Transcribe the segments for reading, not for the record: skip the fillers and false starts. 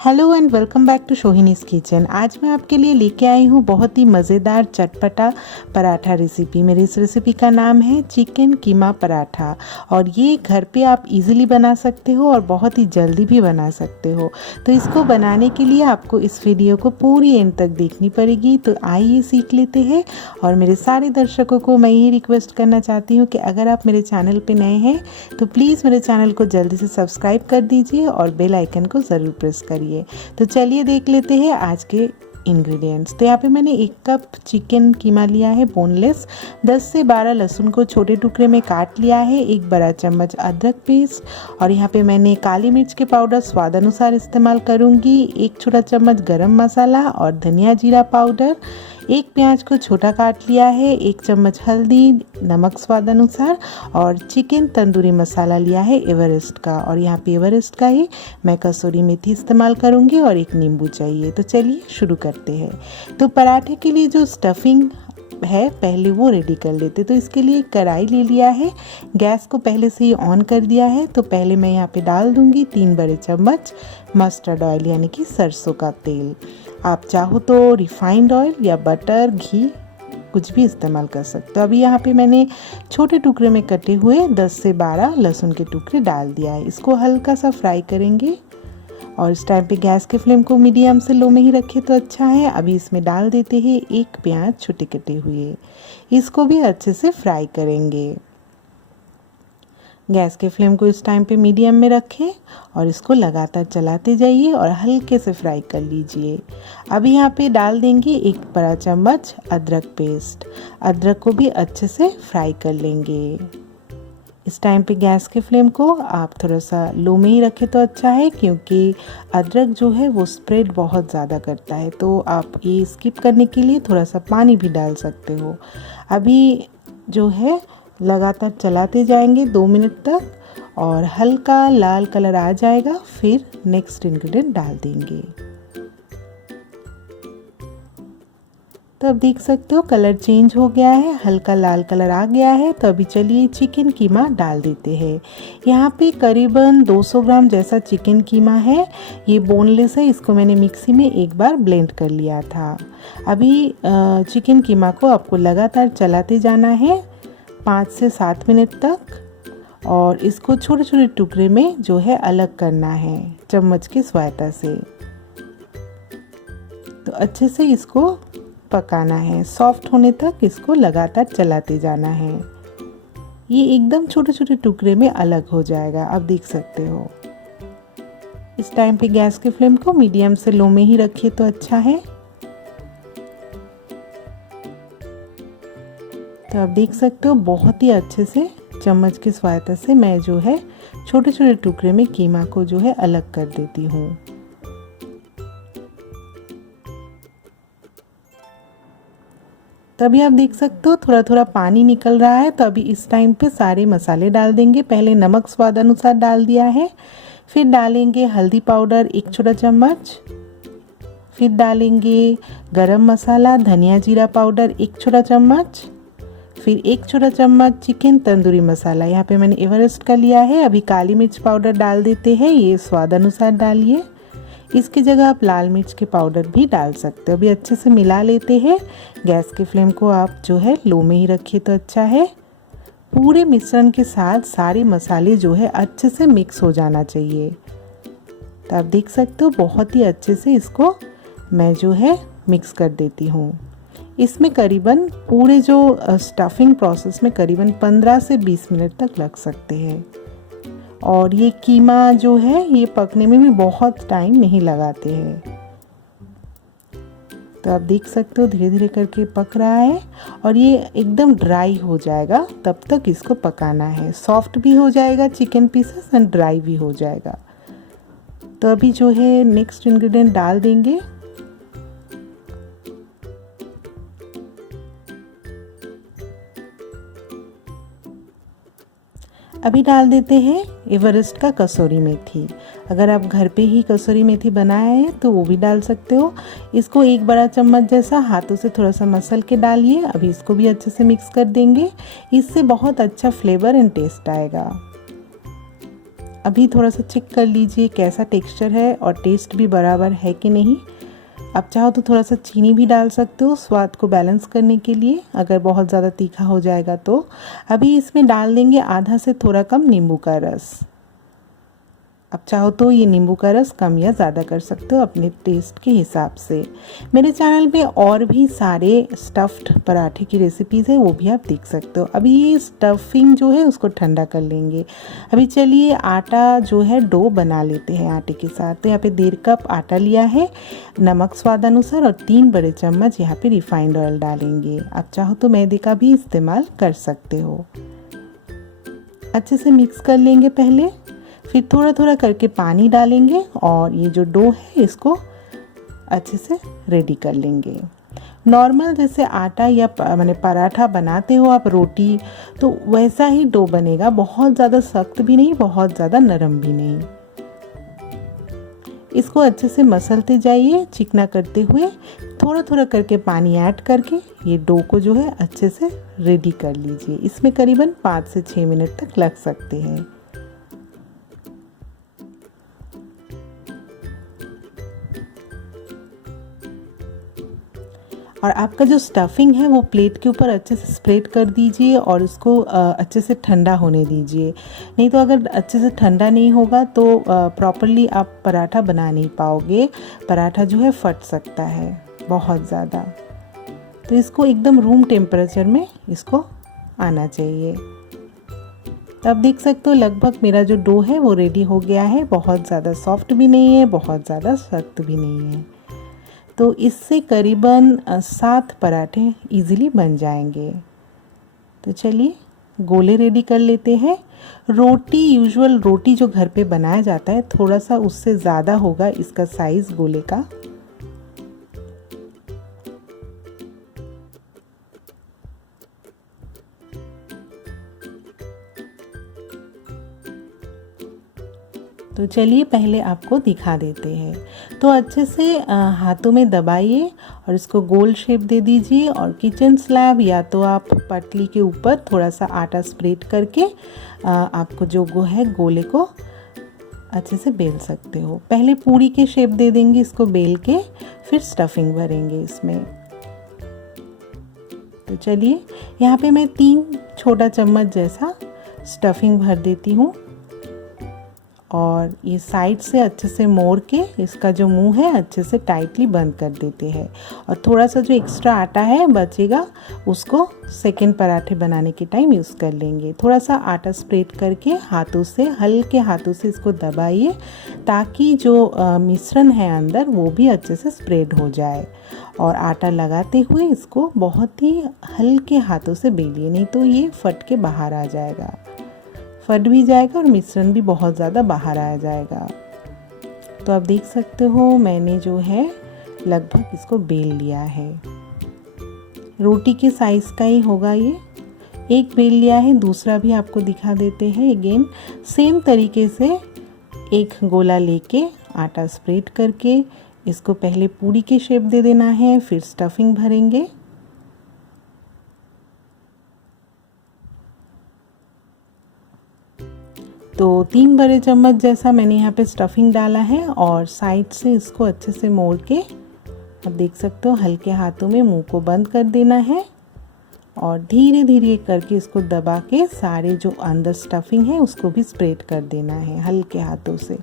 Hello and welcome back to Sohini's kitchen. आज मैं आपके लिए लेके आई हूँ बहुत ही मज़ेदार चटपटा पराठा रेसिपी। मेरी इस रेसिपी का नाम है चिकन कीमा पराठा और ये घर पे आप इजीली बना सकते हो और बहुत ही जल्दी भी बना सकते हो। तो इसको बनाने के लिए आपको इस वीडियो को पूरी एंड तक देखनी पड़ेगी। तो आइए सीख लेते हैं। और मेरे सारे दर्शकों को मैं ये रिक्वेस्ट करना चाहती हूँ कि अगर आप मेरे चैनल पर नए हैं तो प्लीज़ मेरे चैनल को जल्दी से सब्सक्राइब कर दीजिए और बेल आइकन को ज़रूर प्रेस करिए। तो चलिए देख लेते हैं आज के इंग्रेडिएंट्स। तो यहाँ पे मैंने 1 कप चिकन कीमा लिया है बोनलेस, 10 से 12 लहसुन को छोटे टुकड़े में काट लिया है, 1 बड़ा चम्मच अदरक पेस्ट और यहाँ पे मैंने काली मिर्च के पाउडर स्वाद अनुसार इस्तेमाल करूँगी, 1 छोटा चम्मच गरम मसाला और धनिया जीरा पाउडर, 1 प्याज को छोटा काट लिया है, 1 चम्मच हल्दी, नमक स्वाद अनुसार और चिकन तंदूरी मसाला लिया है एवरेस्ट का। और यहाँ पे एवरेस्ट का ही मैं कसूरी मेथी इस्तेमाल करूँगी और 1 नींबू चाहिए। तो चलिए शुरू करते हैं। तो पराठे के लिए जो स्टफिंग है पहले वो रेडी कर लेते। तो इसके लिए कढ़ाई ले लिया है, गैस को पहले से ही ऑन कर दिया है। तो पहले मैं यहाँ पे डाल दूँगी 3 बड़े चम्मच मस्टर्ड ऑयल यानी कि सरसों का तेल। आप चाहो तो रिफाइंड ऑयल या बटर घी कुछ भी इस्तेमाल कर सकते हो। अभी यहाँ पे मैंने छोटे टुकड़े में कटे हुए 10 से 12 लहसुन के टुकड़े डाल दिया है। इसको हल्का सा फ्राई करेंगे और इस टाइम पे गैस के फ्लेम को मीडियम से लो में ही रखें तो अच्छा है। अभी इसमें डाल देते हैं 1 प्याज छोटे कटे हुए, इसको भी अच्छे से फ्राई करेंगे। गैस के फ्लेम को इस टाइम पे मीडियम में रखें और इसको लगातार चलाते जाइए और हल्के से फ्राई कर लीजिए। अभी यहाँ पे डाल देंगे 1 बड़ा चम्मच अदरक पेस्ट, अदरक को भी अच्छे से फ्राई कर लेंगे। इस टाइम पे गैस के फ्लेम को आप थोड़ा सा लो में ही रखें तो अच्छा है, क्योंकि अदरक जो है वो स्प्रेड बहुत ज़्यादा करता है। तो आप ये स्किप करने के लिए थोड़ा सा पानी भी डाल सकते हो। अभी जो है लगातार चलाते जाएंगे 2 मिनट तक और हल्का लाल कलर आ जाएगा, फिर नेक्स्ट इंग्रेडिएंट डाल देंगे। तो अब देख सकते हो कलर चेंज हो गया है, हल्का लाल कलर आ गया है। तो अभी चलिए चिकन कीमा डाल देते हैं। यहाँ पे करीबन 200 ग्राम जैसा चिकन कीमा है, ये बोनलेस है, इसको मैंने मिक्सी में एक बार ब्लेंड कर लिया था। अभी चिकन कीमा को आपको लगातार चलाते जाना है 5 से 7 मिनट तक और इसको छोटे छोटे टुकड़े में जो है अलग करना है चम्मच की सहायता से। तो अच्छे से इसको पकाना है, सॉफ्ट होने तक इसको लगातार चलाते जाना है। ये एकदम छोटे छोटे टुकड़े में अलग हो जाएगा, आप देख सकते हो। इस टाइम पे गैस के फ्लेम को मीडियम से लो में ही रखिए तो अच्छा है। तो आप देख सकते हो बहुत ही अच्छे से चम्मच की सहायता से मैं जो है छोटे छोटे टुकड़े में कीमा को जो है अलग कर देती हूँ। तो अभी आप देख सकते हो थोड़ा थोड़ा पानी निकल रहा है। तो अभी इस टाइम पे सारे मसाले डाल देंगे। पहले नमक स्वाद अनुसार डाल दिया है, फिर डालेंगे हल्दी पाउडर 1 छोटा चम्मच, फिर डालेंगे गरम मसाला धनिया जीरा पाउडर 1 छोटा चम्मच, फिर 1 छोटा चम्मच चिकन तंदूरी मसाला, यहाँ पे मैंने एवरेस्ट का लिया है। अभी काली मिर्च पाउडर डाल देते हैं, ये स्वाद अनुसार डालिए, इसकी जगह आप लाल मिर्च के पाउडर भी डाल सकते हो। अभी अच्छे से मिला लेते हैं। गैस के फ्लेम को आप जो है लो में ही रखिए तो अच्छा है। पूरे मिश्रण के साथ सारे मसाले जो है अच्छे से मिक्स हो जाना चाहिए। तो आप देख सकते हो बहुत ही अच्छे से इसको मैं जो है मिक्स कर देती हूँ। इसमें करीबन पूरे जो स्टफिंग प्रोसेस में करीबन 15 से 20 मिनट तक लग सकते हैं। और ये कीमा जो है ये पकने में भी बहुत टाइम नहीं लगाते हैं। तो आप देख सकते हो धीरे धीरे करके पक रहा है और ये एकदम ड्राई हो जाएगा, तब तक इसको पकाना है। सॉफ्ट भी हो जाएगा चिकन पीसेस एंड ड्राई भी हो जाएगा। तो अभी जो है नेक्स्ट इंग्रेडिएंट डाल देंगे। अभी डाल देते हैं एवरेस्ट का कसूरी मेथी। अगर आप घर पे ही कसूरी मेथी बनाए हैं तो वो भी डाल सकते हो। इसको 1 बड़ा चम्मच जैसा हाथों से थोड़ा सा मसल के डालिए। अभी इसको भी अच्छे से मिक्स कर देंगे, इससे बहुत अच्छा फ्लेवर एंड टेस्ट आएगा। अभी थोड़ा सा चेक कर लीजिए कैसा टेक्सचर है और टेस्ट भी बराबर है कि नहीं। आप चाहो तो थोड़ा सा चीनी भी डाल सकते हो स्वाद को बैलेंस करने के लिए, अगर बहुत ज़्यादा तीखा हो जाएगा तो। अभी इसमें डाल देंगे आधा से थोड़ा कम नींबू का रस। आप चाहो तो ये नींबू का रस कम या ज़्यादा कर सकते हो अपने टेस्ट के हिसाब से। मेरे चैनल पे और भी सारे स्टफ़्ड पराठे की रेसिपीज़ है, वो भी आप देख सकते हो। अभी ये स्टफिंग जो है उसको ठंडा कर लेंगे। अभी चलिए आटा जो है डो बना लेते हैं आटे के साथ। तो यहाँ पे 1.5 कप आटा लिया है, नमक स्वादानुसार और 3 बड़े चम्मच यहाँ पे रिफाइंड ऑयल डालेंगे। आप चाहो तो मैदे का भी इस्तेमाल कर सकते हो। अच्छे से मिक्स कर लेंगे पहले, फिर थोड़ा थोड़ा करके पानी डालेंगे और ये जो डो है इसको अच्छे से रेडी कर लेंगे। नॉर्मल जैसे आटा या माने पराठा बनाते हो आप रोटी, तो वैसा ही डो बनेगा, बहुत ज़्यादा सख्त भी नहीं, बहुत ज़्यादा नरम भी नहीं। इसको अच्छे से मसलते जाइए चिकना करते हुए, थोड़ा थोड़ा करके पानी ऐड करके ये डो को जो है अच्छे से रेडी कर लीजिए। इसमें करीबन 5 से 6 मिनट तक लग सकते हैं। और आपका जो स्टफिंग है वो प्लेट के ऊपर अच्छे से स्प्रेड कर दीजिए और उसको अच्छे से ठंडा होने दीजिए। नहीं तो अगर अच्छे से ठंडा नहीं होगा तो प्रॉपरली आप पराठा बना नहीं पाओगे, पराठा जो है फट सकता है बहुत ज़्यादा। तो इसको एकदम रूम टेम्परेचर में इसको आना चाहिए। तो आप देख सकते हो लगभग मेरा जो डो है वो रेडी हो गया है, बहुत ज़्यादा सॉफ्ट भी नहीं है, बहुत ज़्यादा सख्त भी नहीं है। तो इससे करीबन 7 पराठे इजीली बन जाएंगे। तो चलिए गोले रेडी कर लेते हैं। रोटी, यूजुअल रोटी जो घर पे बनाया जाता है, थोड़ा सा उससे ज़्यादा होगा इसका साइज़ गोले का। तो चलिए पहले आपको दिखा देते हैं। तो अच्छे से हाथों में दबाइए और इसको गोल शेप दे दीजिए और किचन स्लैब या तो आप पटली के ऊपर थोड़ा सा आटा स्प्रेड करके आपको जो है गोले को अच्छे से बेल सकते हो। पहले पूरी के शेप दे देंगे इसको बेल के, फिर स्टफिंग भरेंगे इसमें। तो चलिए यहाँ पे मैं 3 छोटा चम्मच जैसा स्टफिंग भर देती हूँ और ये साइड से अच्छे से मोड़ के इसका जो मुंह है अच्छे से टाइटली बंद कर देते हैं। और थोड़ा सा जो एक्स्ट्रा आटा है बचेगा उसको सेकंड पराठे बनाने के टाइम यूज़ कर लेंगे। थोड़ा सा आटा स्प्रेड करके हाथों से, हल्के हाथों से इसको दबाइए ताकि जो मिश्रण है अंदर वो भी अच्छे से स्प्रेड हो जाए। और आटा लगाते हुए इसको बहुत ही हल्के हाथों से बेलिए, नहीं तो ये फट के बाहर आ जाएगा, फट भी जाएगा और मिश्रण भी बहुत ज़्यादा बाहर आ जाएगा। तो आप देख सकते हो मैंने जो है लगभग इसको बेल लिया है। रोटी के साइज़ का ही होगा ये। एक बेल लिया है, दूसरा भी आपको दिखा देते हैं। अगेन सेम तरीके से एक गोला लेके आटा स्प्रेड करके इसको पहले पूरी के शेप दे देना है, फिर स्टफिंग भरेंगे। तो 3 बड़े चम्मच जैसा मैंने यहाँ पे स्टफिंग डाला है और साइड से इसको अच्छे से मोड़ के आप देख सकते हो हल्के हाथों में मुंह को बंद कर देना है और धीरे धीरे करके इसको दबा के सारे जो अंदर स्टफिंग है उसको भी स्प्रेड कर देना है हल्के हाथों से।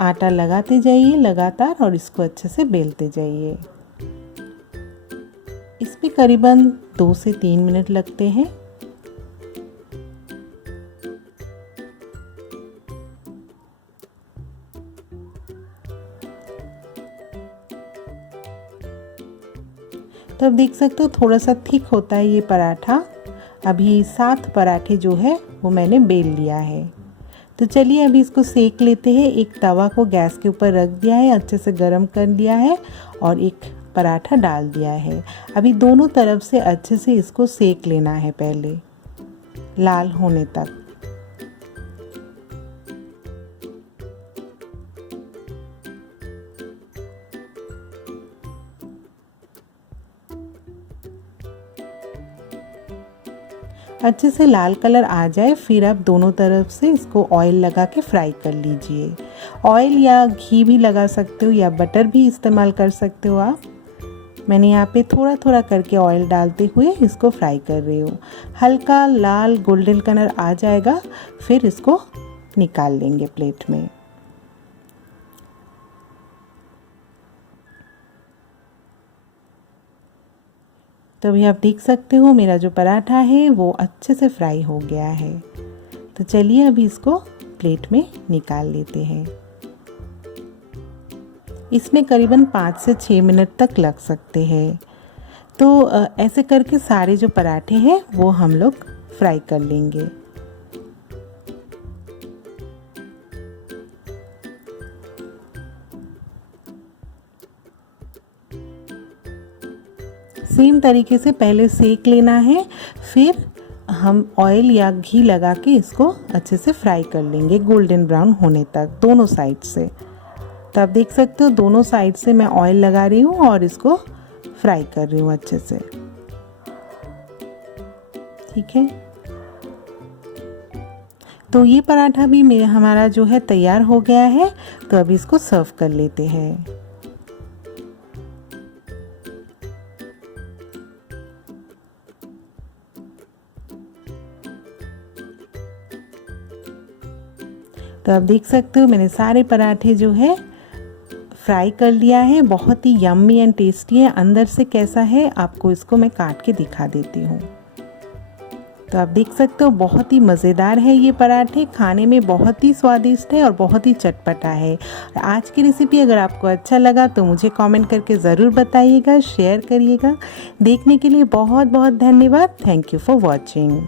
आटा लगाते जाइए लगातार और इसको अच्छे से बेलते जाइए। इसमें करीबन 2 से 3 मिनट लगते हैं। तो आप देख सकते हो थोड़ा सा थिक होता है ये पराठा। अभी 7 पराठे जो है वो मैंने बेल लिया है। तो चलिए अभी इसको सेक लेते हैं। एक तवा को गैस के ऊपर रख दिया है, अच्छे से गर्म कर लिया है और एक पराठा डाल दिया है। अभी दोनों तरफ से अच्छे से इसको सेक लेना है पहले, लाल होने तक। अच्छे से लाल कलर आ जाए फिर आप दोनों तरफ से इसको ऑयल लगा के फ्राई कर लीजिए। ऑयल या घी भी लगा सकते हो या बटर भी इस्तेमाल कर सकते हो आप। मैंने यहाँ पे थोड़ा थोड़ा करके ऑयल डालते हुए इसको फ्राई कर रही हूँ। हल्का लाल गोल्डन कलर आ जाएगा फिर इसको निकाल लेंगे प्लेट में। तो अभी आप देख सकते हो मेरा जो पराठा है वो अच्छे से फ्राई हो गया है। तो चलिए अभी इसको प्लेट में निकाल लेते हैं। इसमें करीबन 5 से 6 मिनट तक लग सकते हैं। तो ऐसे करके सारे जो पराठे हैं वो हम लोग फ्राई कर लेंगे। सेम तरीके से पहले सेक लेना है, फिर हम ऑयल या घी लगा के इसको अच्छे से फ्राई कर लेंगे गोल्डन ब्राउन होने तक दोनों साइड से। तो आप देख सकते हो दोनों साइड से मैं ऑयल लगा रही हूँ और इसको फ्राई कर रही हूँ अच्छे से। ठीक है, तो ये पराठा भी हमारा जो है तैयार हो गया है। तो अभी इसको सर्व कर लेते हैं। तो आप देख सकते हो मैंने सारे पराठे जो है फ्राई कर लिया है। बहुत ही यम्मी एंड टेस्टी है। अंदर से कैसा है आपको इसको मैं काट के दिखा देती हूँ। तो आप देख सकते हो बहुत ही मज़ेदार है ये पराठे, खाने में बहुत ही स्वादिष्ट है और बहुत ही चटपटा है। आज की रेसिपी अगर आपको अच्छा लगा तो मुझे कमेंट करके ज़रूर बताइएगा, शेयर करिएगा। देखने के लिए बहुत बहुत धन्यवाद। Thank you for watching.